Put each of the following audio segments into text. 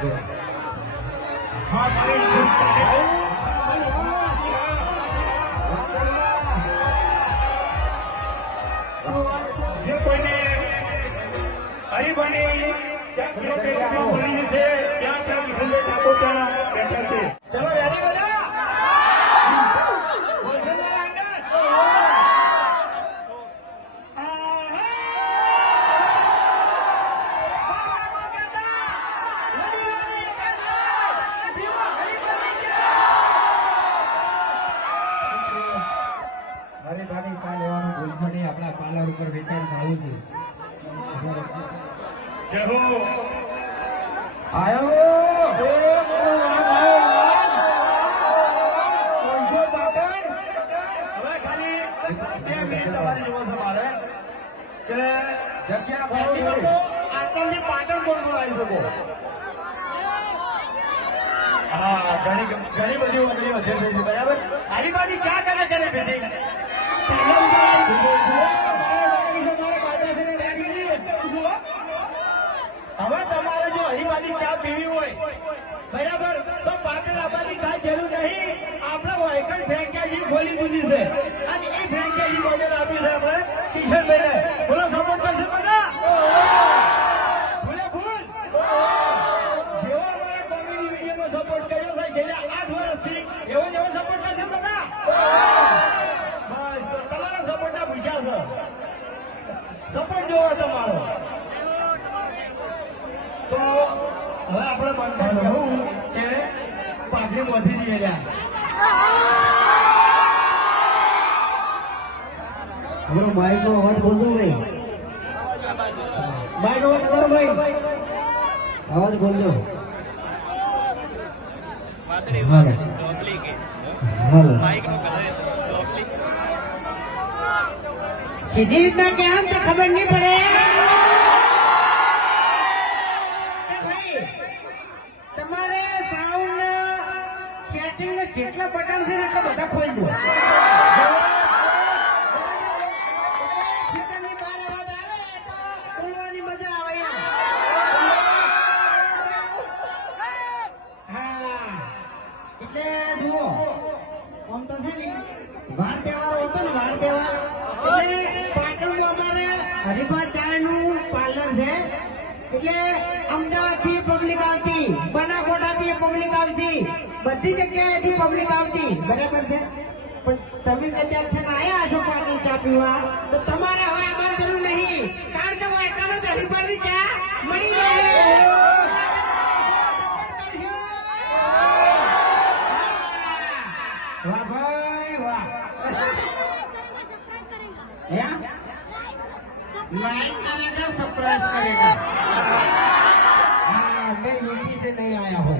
જે કોઈને હરિભાઈ ત્યાં કિશનભાઈ ઠાકોર ત્યાં બેઠા છે. ચલો વેરી બધા હરિભાઈ ચા લેવાનું ભૂલશો નહીં. આપણા પાર્લર ઉપર વેચાણ થવું છે. જય હો આયો હવે ખાલી 2 મિનિટ તમારી જોવો છે મારે કે જગ્યા તો આટલાથી પાટણ કોણ આવી શકો. હા ઘણી બધી વધેલી વધે થઈ છે બરાબર. હરિભાઈ ચા કરે કરે ભેટી હવે તમારે જો હરિભાઈ ચા પીવી હોય બરાબર તો પાટણ આવવાની કાંઈ જરૂર નહીં. આપણે વાયકલ ફ્રેન્ચાઇઝી ખોલી દીધી છે અને એ ફ્રેન્ચાઇઝી બજાર આપી છે આપણે કિશનભાઈને. બોલો સપોર્ટ કરશે બધા ભૂલે ભૂલ જેવો આપણે કોમેડી વિડીયોમાં સપોર્ટ કર્યો છે છેલ્લા 8 વર્ષથી એવો જ એવો સપોર્ટ કરશે બધા. બસ તો તમારા સપોર્ટના પૂછ્યા છે. સપોર્ટ જોવો તમારો. તો હવે આપણે બંધ કહું કે પાઘડી મોથી દઈએ લ્યા. અમારો માઇક નો અવાજ બોલજો ભાઈ. માઇક નો અવાજ કરો ભાઈ. અવાજ બોલજો. સીધી રીતના કેમ તો ખબર નહીં પડે. તમારે સાઉન્ડ સેટિંગ ને જેટલા બટન છે એટલા બધા ખોલી દો. બોલવાની મજા આવે. હા એટલે જુઓ આમ તો છે ને વાર તહેવાર હતો ને વાર તહેવાર એટલે પાટણમાં અમારે હરિભા ચાનું પાર્લર છે. એટલે અમદાવાદથી પબ્લિક આવતી, બનાસકાંઠાથી પબ્લિક આવતી, બધી જગ્યાએથી પબ્લિક આવતી બરાબર છે. પણ તમે કદાચ છે ને આયા છો પાટણ ચા પીવા તો તમારે હવે આવવાની જરૂર નહીં. કારણ કે વાયકાનો જ હરિભાની ચા મળી જાય. વાહ ભાઈ વાહ. लाइक करेगा सरप्राइज करेगा. हाँ मैं यूपी से नहीं आया हूँ,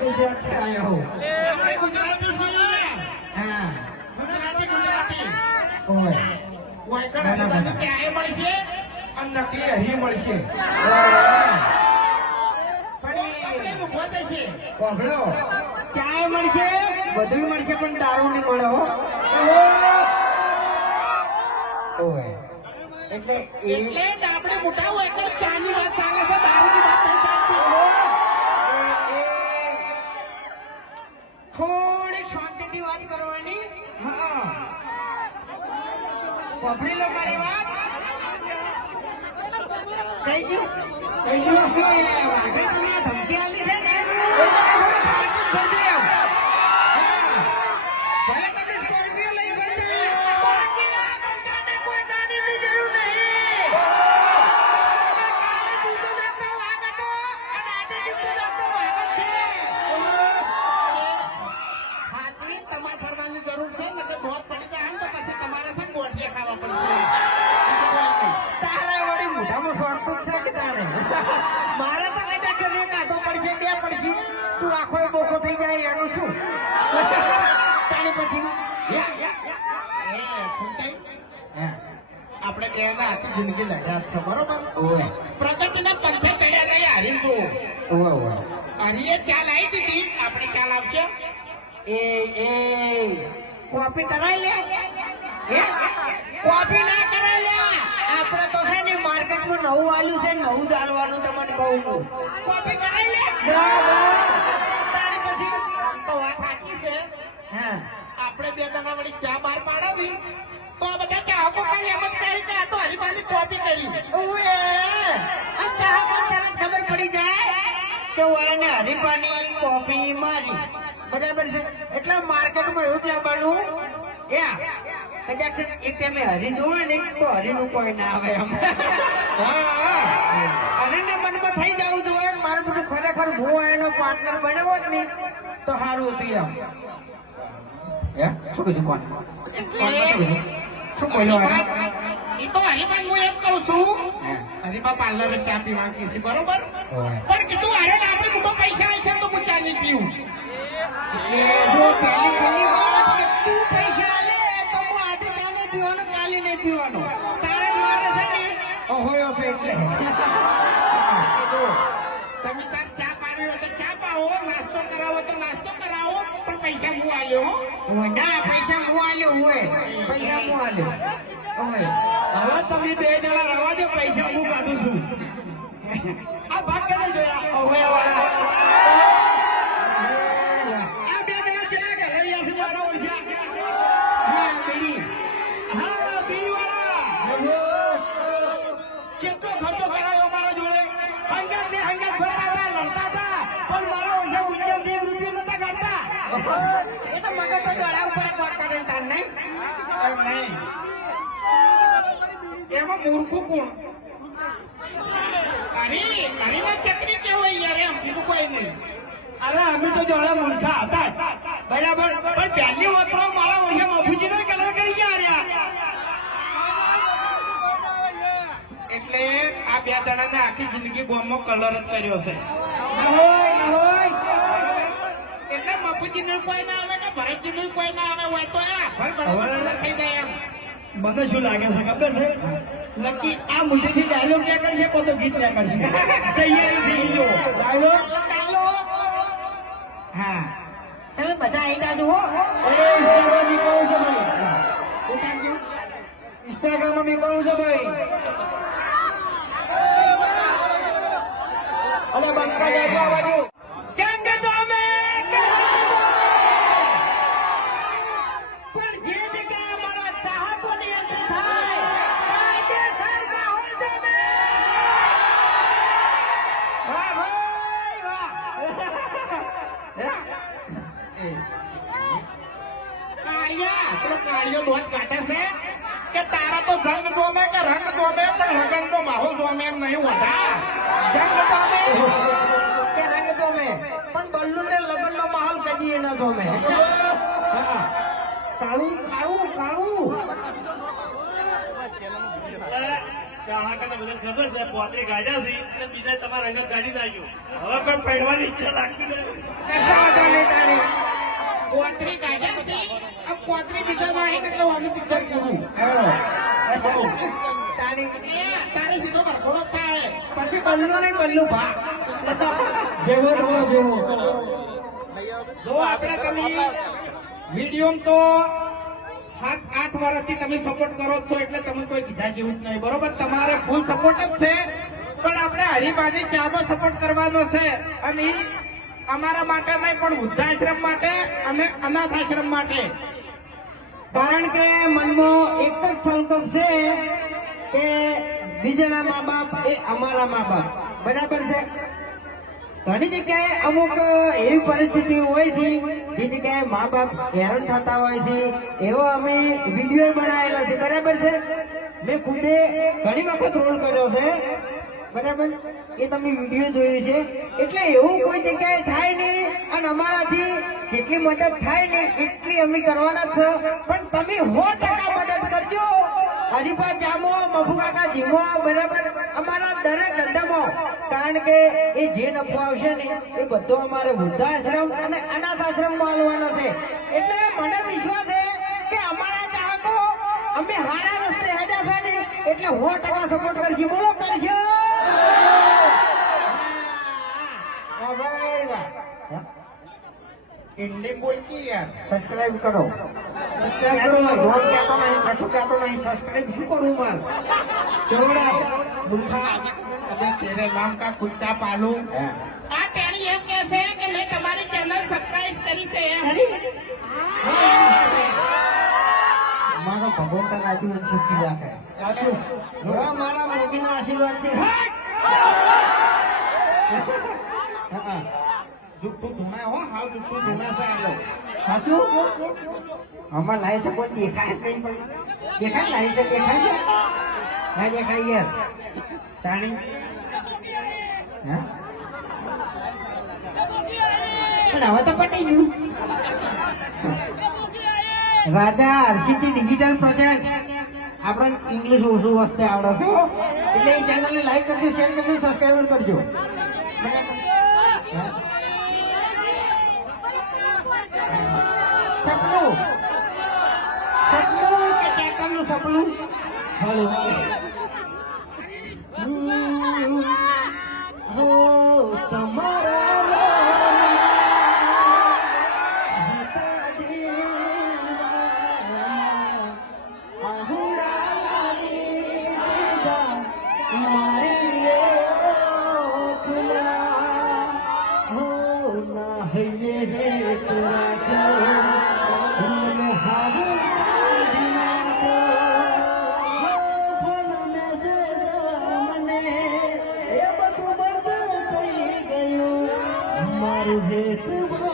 गुजरात से आया हूँ. गुजराती से हाँ गुजराती ओए वायकड़ हरिभाई चाय મળશે અને નકલી હરી મળશે. પણ ઉભો થશે કોભળો ચાય મળશે બધું મળશે પણ દારૂ નહીં મળે હો. ઓએ એટલે આપણે મોટા હોય એટલે ચાની વાત ચાલે છે, દારૂની વાત નહીં ચાલતી. થોડી શાંતિથી વાત કરવાની. હા પકડી લો મારી વાત. કઈ ગયું તમે ધમકી આલી છે ને મારે તો કદાચ કાઢો પડશે 2 પડશે તું આખો બોકો થઈ જાય એનું શું તાણી પછી આપણે કહેવા આખી જિંદગી લડ્યા છો બરોબર. પ્રગતિના પંથે ચડ્યા ગયા હરીન તો હરીએ ચાલ આવી દીધી આપણે ચાલ આવશે. એ કોપી કરાવી લે. કોપી ના કરાવી લે આપણે તો છે ને માર્કેટમાં નવું આવ્યું છે, નવું ચાલવાનું તમને કહું છું. કોફી કરાવી લે. તારી પછી તો વાત સાચી છે. હા આપણે બે જણા વળી ચા બહાર પાડાવી તો આ બધા ચાહકો કઈ એમ જ કરી કે આ તો હરીફાની કોફી કરી. ઓએ આ ચાહકો તરત ખબર પડી જાય કે ઓયાને હરીફાની કોફી મારી બરાબર છે. એટલે માર્કેટમાં એવું લાવવાનું કદાચ એક તમે હરી જોવે ને તો હરીનું કોઈ ના આવે એમ. હરીના મનમાં થઈ જવું જોઈએ મારું બધું ખરેખર હું એનો પાર્ટનર બનાવો જ નહીં તો સારું હતું એમ. શું કીધું કોણ શું બોલ્યો એ તો હરીફા હું એમ કહું છું હરીફા પાર્લરે ચા પીવા માંગી છે બરોબર પણ કીધું અરે આપણે મોટો પૈસા આવશે તો હું ચા નહીં પીવું. જો પહેલી પહેલી વાત કે તું પૈસા લે તો હું આજે ચા નહીં પીવાનો કાલે નહીં પીવાનો તારે મારે છે ને હોય એટલે તમે તાર ચા પાવી હોય તો ચા પાવો નાસ્તો કરાવો તો નાસ્તો કરાવો પણ પૈસા હું આલ્યો ના પૈસા હું આલ્યો હોય પૈસા હું આલ્યો હોય. હવે તમે બે જણા રવા દો, પૈસા હું કાઢું છું. આ ભાગ કરે જોયા હવે વાળા આ બે જણા ચલા ગલરિયા છે મારા ઓછા. હા પેલી હા બીડી વાળા કેટલો ખર્ચો કરાયો મારા જોડે. હંગાત ને હંગાત ભરતા હતા, લડતા હતા, પણ મારા ઓછા ઉજ્જૈનથી રૂપિયા નતા કાઢતા. એ તો મને તો ગળા ઉપર કોટ કરે તાર નહીં એમ નહીં એમાં મૂર્ખું કોણ હરીના ચકરી કેવાય યાર એમ બીજું કોઈ નહીં. અરે અમે તો જોડે મૂર્ખા હતા જ. બરાબર પણ પહેલી વસ્તુ મારા ઓછા મફુજીનો કલર કરી ગયા રહ્યા. એટલે આ બે જણાને આખી જિંદગી ગોમમાં કલર જ કર્યો છે. એટલે મફુજી નું કોઈ ના આવે કે ભરતજી નું કોઈ ના આવે હોય તો ભર કલર થઈ જાય એમ. મને શું લાગે છે ખબર છે નક્કી આ મુદ્દેથી ડાયલોગ ક્યાં કરશે તો ગીત ક્યાં કરશે. તૈયારી થઈ ગયો ડાયલોગ. ચાલો હા તમે બધા આવી જાજો હો. ઇન્સ્ટાગ્રામ મેં કહું છું ભાઈ, ઉતારજો. ઇન્સ્ટાગ્રામમાં મેં કહું છું ભાઈ. અલે બંકા જાય આ બાજુ. કેમ કે તો અમે પણ જે જગ્યાએ અમારા ચાહકોની એન્ટ્રી થાય કાયદેસરમાં હોય છે ને. વાહ ભાઈ વાહ. કાળિયા પેલો કાળિયો દોત કાઢે છે કે તારા તો જંગ ગોમે કે રંગ ગોમે પણ લગન તો માહોલ ગોમે એમ નહીં હોતા. જંગ ગમે કે રંગ ગમે પણ બલ્લુને લગ્નનો માહોલ કદી ન ગમે. હા કાળું કાળું કાળું ખબર છે પોતે ગાડ્યા છે એટલે બીજા તમારા અંગત ગાડી નાખ્યું. હવે કોઈ પહેરવાની ઈચ્છા લાગતી નથી. કશા વાંધો નહીં તારી પોતરી કાઢ્યા છે આ પોતરી બીજા નાખી એટલે વાનું પિક્ચર કરું તારી સીધો ભરખોડો થાય પછી બલ્લુ નહીં બલ્લુ ભા. જેવો રહો જેવો. જો આપણે તમે વિડીયો તો 7-8 વર્ષથી તમે સપોર્ટ કરો છો એટલે તમે કોઈ કીધા જેવું જ નહીં બરોબર. તમારે ફૂલ સપોર્ટ જ છે પણ આપણે હરીબાજી ચામાં સપોર્ટ કરવાનો છે અને ઈ અમારા માટે નહીં પણ વૃદ્ધાશ્રમ માટે અને અનાથ આશ્રમ માટે. કારણ કે મનમાં એક જ સંકલ્પ છે કે બીજાના મા બાપ એ અમારા મા બાપ બરાબર છે. ઘણી જગ્યાએ અમુક એવી પરિસ્થિતિ હોય છે જે જગ્યાએ મા બાપ હેરાન થતા હોય છે એવો અમે વિડીયો બનાવેલા છે બરાબર છે. મેં ખુદે ઘણી વખત રોલ કર્યો છે બરાબર. એ તમે વિડીયો જોયું છે એટલે એવું કોઈ જગ્યાએ થાય નહીં અને અમારાથી જેટલી મદદ થાય ને એટલી અમે કરવાના જ છે. પણ તમે 100% મદદ કરજો. હરીફા જામો મફુ કાકા જીમો બરાબર અમારા દરેક ધંધામાં. કારણ કે એ જે નફો આવશે ને એ બધો અમારે વૃદ્ધાશ્રમ અને અનાથ આશ્રમમાં આલવાનો છે. એટલે મને વિશ્વાસ છે કે અમારા ચાહકો અમે હારા રસ્તે હેડ્યા છે ને એટલે 100% સપોર્ટ કરશે. બોલો કરશો. વાહ ભાઈ વાહ. હિન્દી બોલતી યાર સબસ્ક્રાઇબ કરો. સબસ્ક્રાઇબ કરો. ધોળ કહેતો નહીં, કશું કહેતો નહીં. સબસ્ક્રાઇબ શું કરું મારે? ચૌડા મૂર્ખા અબે તેરે નામ કા કુત્તા પાલુ આ તેણી એમ કહે છે કે મેં તમારી ચેનલ સબસ્ક્રાઇબ કરી છે મારો ભગવાન તને આજીવન સુખી રાખે સાચું હવે મારા મોગીના આશીર્વાદ છે જુઠ્ઠું ધુમાય હો હાવ જુઠ્ઠું ધુમાય છે આલો સાચું આમાં લાઈટ કોઈ દેખાય જ નહીં પણ દેખાય લાઈટ દેખાય છે ના દેખાય યાર તાણી હા પણ હવે તો પટી ગયું રાજા આરસીટી ડિજિટલ પ્રોજેક્ટ આપણે ઇંગ્લિશ ઓછું વખતે આવડે છે એટલે એ ચેનલને લાઈક કરજો શેર કરજો સબસ્ક્રાઈબર કરજો સપનું સપનું કે ચેતનનું સપનું હલો હો મારું હેત